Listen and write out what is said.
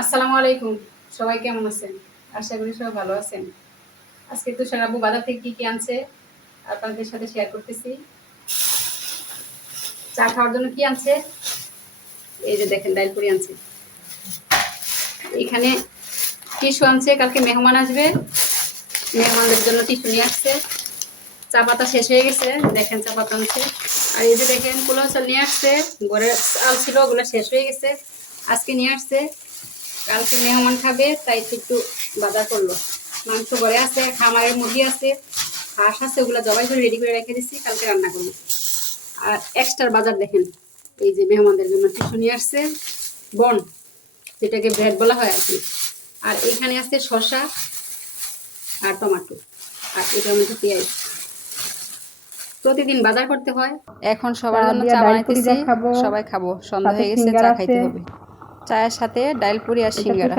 আসসালামু আলাইকুম। সবাই কেমন আছেন? আশা করি সবাই ভালো আছেন। আজকে তুষার আব্বু বাজার থেকে কি আনছে আপনাদের সাথে শেয়ার করতেছি। চা খাওয়ার জন্য কি আনছে? এই যে দেখেন ডাইল পুরি আনছে। এখানে টিস্যু আনছে, কালকে মেহমান আসবে, মেহমানদের জন্য টিস্যু নিয়ে আসছে। চা পাতা শেষ হয়ে গেছে, দেখেন চা পাতা আনছে। আর এই যে দেখেন পোলাও চাল নিয়ে আসছে, ঘরে চাল ছিল ওগুলো শেষ হয়ে গেছে, আজকে নিয়ে আসছে। কালকে মেহমান খাবে তাই একটু বাজার করলো। মাংস ঘরে আছে, খামারের মুরগি আছে, হাঁস আছে, ওগুলো জবাই করে রেডি করে রেখে দিচ্ছি, কালকে রান্না করবো। আর এক্সট্রা বাজার দেখেন, এই যে মেহমানদের জন্য টিস্যু নিয়ে আসছে, বন যেটাকে ব্রেড বলা হয় আর কি। আর এখানে আছে শসা আর টমেটো, আর এটার মধ্যে পেঁয়াজ। প্রতিদিন বাজার করতে হয়। এখন সবার জন্য চা বানাইতেছি, সবাই খাবো, সন্ধ্যা হয়ে গেছে, চা খাইতে হবে। চায়ের সাথে ডাইল পুরি আর সিঙ্গারা।